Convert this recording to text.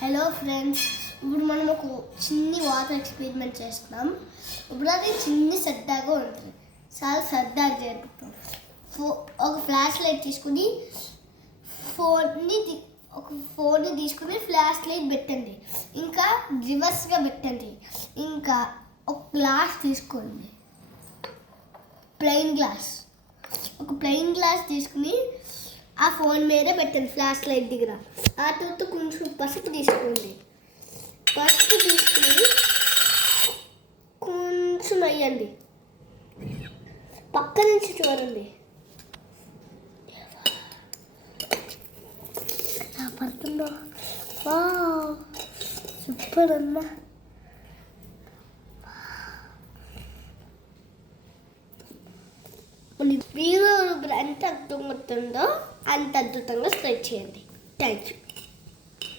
Hello friends, ఇప్పుడు మనం ఒక చిన్ని వాటర్ ఎక్స్పెరిమెంట్ చేస్తున్నాం. ఇప్పుడు అది చిన్ని సరదాగా ఉంటుంది, చాలా సరదాగా జరుపుతాం. ఒక ఫ్లాష్ లైట్ తీసుకుని ఫోన్ని తీసుకుని ఫ్లాష్ లైట్ పెట్టండి, ఇంకా రివర్స్గా పెట్టండి. ఇంకా ఒక గ్లాస్ తీసుకోండి, ఒక ప్లెయిన్ గ్లాస్ తీసుకుని ఆ ఫోన్ మీదే పెట్టండి, ఫ్లాష్ లైట్ దగ్గర. ఆ తర్వాత కొంచెం పసుపు తీసుకోండి, పసుపు తీసుకుని కొంచెం వేయండి. పక్క నుంచి చూడండి, పడుతుందో. సూపర్ అమ్మా. మీరు ఎంత అద్భుతంగా అంత అద్భుతంగా స్ప్రెడ్ చేయండి. Thank you.